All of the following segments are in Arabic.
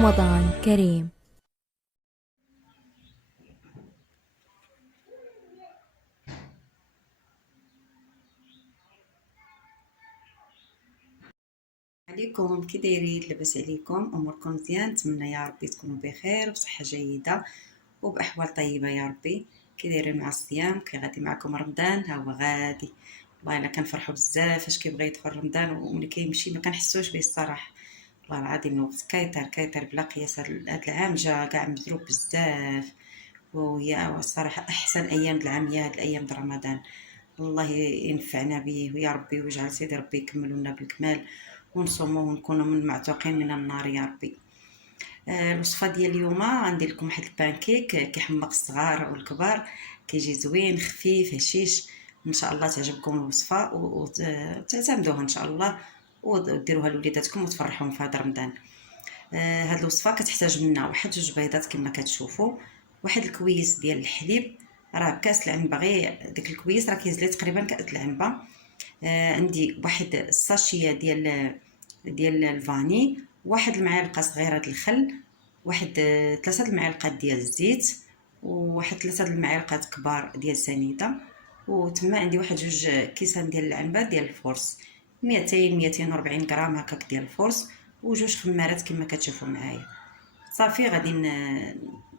رمضان كريم. عليكم، كي دايرين؟ لاباس عليكم؟ اموركم مزيان؟ نتمنى يا ربي تكونوا بخير وبصحه جيده وباحوال طيبه يا ربي. كي دايرين مع الصيام؟ كي غادي معكم رمضان؟ ها هو غادي. والله الا كنفرحوا بزاف فاش كيبغي يدخل رمضان، وملي كيمشي ما كنحسوش به الصراحه. والله العظيم الوقت كيطير بلا قياس. هاد العام جا كاع مضروب بزاف، وهي الصراحه احسن ايام د العام هي هاد الايام د رمضان. الله ينفعنا به ويا ربي، ويجعل سيدي ربي يكملوا لنا بالكمال ونصوموا ونكونوا من المعتوقين من النار يا ربي. الوصفه ديال اليوم غندير لكم واحد البانكيك كيحمق الصغار والكبار، كيجي زوين خفيف هشيش. ان شاء الله تعجبكم الوصفه وتعتمدوها ان شاء الله، وديروها لوليداتكم وتفرحوهم في هذا رمضان. هاد الوصفه كتحتاج منا واحد جوج بيضات كما كتشوفوا، واحد الكويس ديال الحليب، راه بكاس العنبه، غير ديك الكويس راه كيهز لي تقريبا كاس العنبه. عندي واحد الساشيه ديال الفاني، واحد المعلقه صغيره د الخل، واحد 3 المعالق ديال الزيت، وواحد 3 المعالق كبار ديال السنيده، وتما عندي واحد جوج كيسان ديال العنبه ديال الفورس، 240 غرام هكاك ديال الفورس، وجوج خمارات كما كتشوفوا معايا. صافي غادي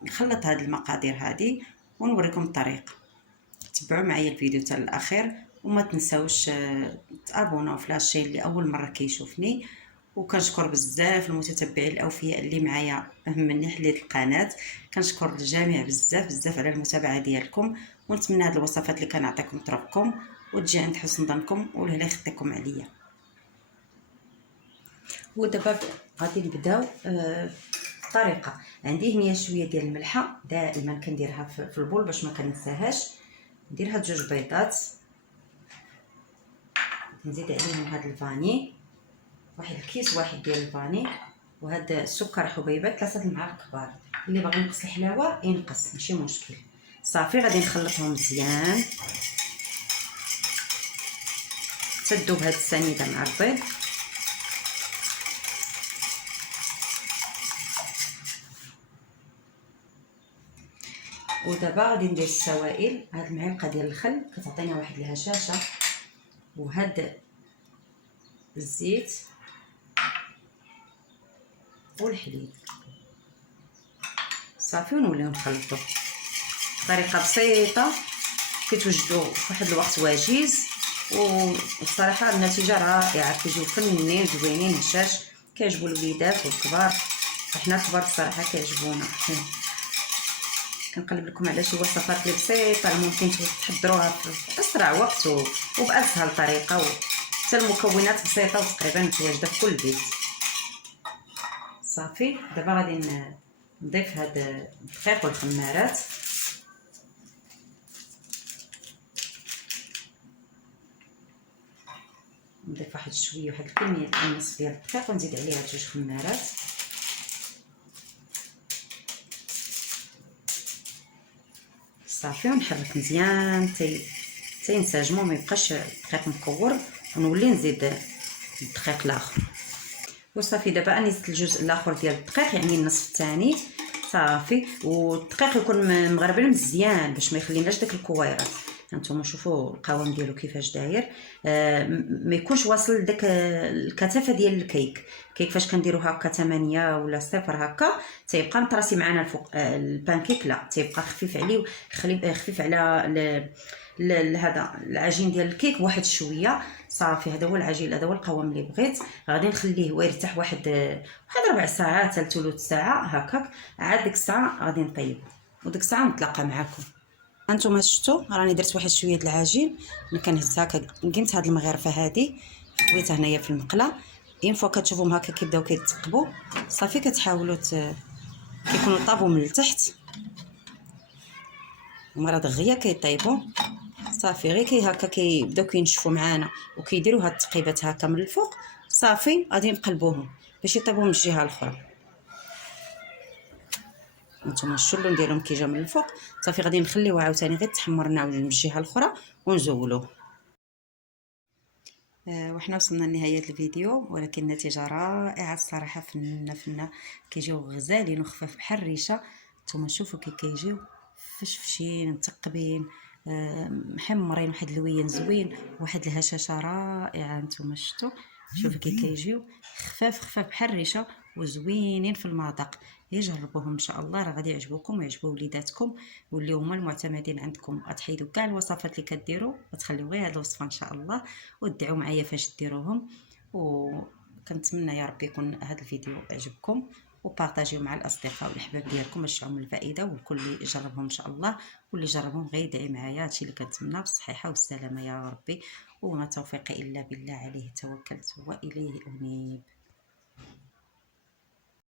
نخلط هاد المقادير هادي ونوريكم الطريقه. تبعوا معايا الفيديو حتى الاخير، وما تنساوش تابوناو في لاشين اللي اول مره كيشوفني. وكنشكر بزاف المتتبعين الاوفياء اللي معايا من حليت القناه. كنشكر الجميع بزاف بزاف على المتابعه ديالكم، ونتمنى هاد الوصفات اللي كنعطيكم تربكم وتجي عند حسن ظنكم، والله يخطيكم عليا. ودابا غادي نبداو الطريقه. عندي هنا شويه ديال الملحه، دائما كنديرها في البول باش ما كننساهاش. ندير هاد جوج بيضات، نزيد عليهم هاد الفاني، واحد الكيس واحد ديال الفاني، وهاد السكر حبيبات 3 المعالق كبار. اللي باغي ينقص الحلاوه ينقص، ماشي مشكل. صافي غادي نخلطهم مزيان تذوب هاد السنيده مع البيض. ودابا غادي ندير السوائل. هاد المعلقه ديال الخل كتعطينا واحد الهشاشه، وهاد الزيت والحليب. صافي ونوليو نخلطو. طريقه بسيطه كتوجدوا في واحد الوقت وجيز، والصراحه النتيجه رائعه، كيجيو فنين زوينين هشاش، كيعجبوا الوليدات والكبار. احنا الكبار الصراحه كيعجبونا. كنقلب لكم على شي وصفات اللي بسيطه ممكن تحضروها في اسرع وقت وباسهل طريقه، حتى المكونات بسيطه وتقريبا متواجده في كل بيت. صافي دابا غادي نضيف هاد الدقيق والخمارات. نضيف واحد شويه، واحد الكميه ونص ديال الدقيق، ونزيد عليها جوج خمارات. صافي ونحرك مزيان تينسجموا، ما يبقاش الدقيق مكور، ونولي نزيد الدقيق الاخر. وصافي دابا انا زدت الجزء الاخر ديال الدقيق، يعني النصف الثاني. صافي والدقيق يكون مغربل مزيان باش ما يخليناش داك الكويرات. هانتوما شوفوا القوام ديالو كيفاش داير. ما يكونش واصل لداك الكثافه ديال الكيك فاش كنديروا هكا 8 ولا 0 هكا تيبقى مطراسي معنا الفوق. البانكيك لا، تيبقى خفيف عليه، خفيف على هذا العجين ديال الكيك بواحد شويه. صافي هذا هو العجين، هذا هو القوام اللي بغيت. غادي نخليه هو يرتاح واحد 4 ساعات حتى ثلث ساعه هكاك. عاد ديك الساعه غادي نطيب، وديك الساعه نتلاقى معكم. هانتوما شفتوا راني درت واحد شويه د العجين، ملي كنهز هكا قيمت هاد المغرفه هادي خويتها هنايا في المقله. اين فوا كتشوفوهم هكا كيبداو كيتثقبوا، صافي كتحاولوا كيكونوا طابوا من التحت، هما راه دغيا كيطيبوا. صافي غير هكا كيبداو كينشفوا معانا وكيديروا هاد التقيبات هكا من الفوق. صافي غادي نقلبوهم باش يطيبوا من الجهه الاخرى. نتوما شتو اللون ديالهم كي جا من الفوق. صافي غادي نخليوه عاوتاني غير تحمر لنا من الجهه الاخرى ونزولوه. وحنا وصلنا لنهاية الفيديو، ولكن النتيجة رائعة الصراحة. فنة كيجيو غزالين وخفاف بحال الريشه. نتوما شوفوا كي كيجيو فشفشين مثقبين، محمرين، واحد اللوين زوين، واحد الهشاشه رائعه. نتوما شوفوا كي كيجيو خفاف بحال الريشه وزوينين في المذاق. جربوهم ان شاء الله، راه غادي يعجبوكم ويعجبوا وليداتكم، واللي هما المعتمدين عندكم. غتحيدوا كاع الوصفات اللي كديروا وتخليو غير هاد الوصفه ان شاء الله، وتدعوا معايا فاش ديروهم. وكنتمنى يا ربي يكون هذا الفيديو عجبكم، وبارطاجيو مع الاصدقاء والاحباب ديالكم باش تعم الفائده، والكل يجربهم ان شاء الله. واللي جربهم غير يدعي معايا. هادشي اللي كنتمنى، بالصحيحه والسلامه يا ربي. وما توفيقي الا بالله، عليه توكلت واليه انيب.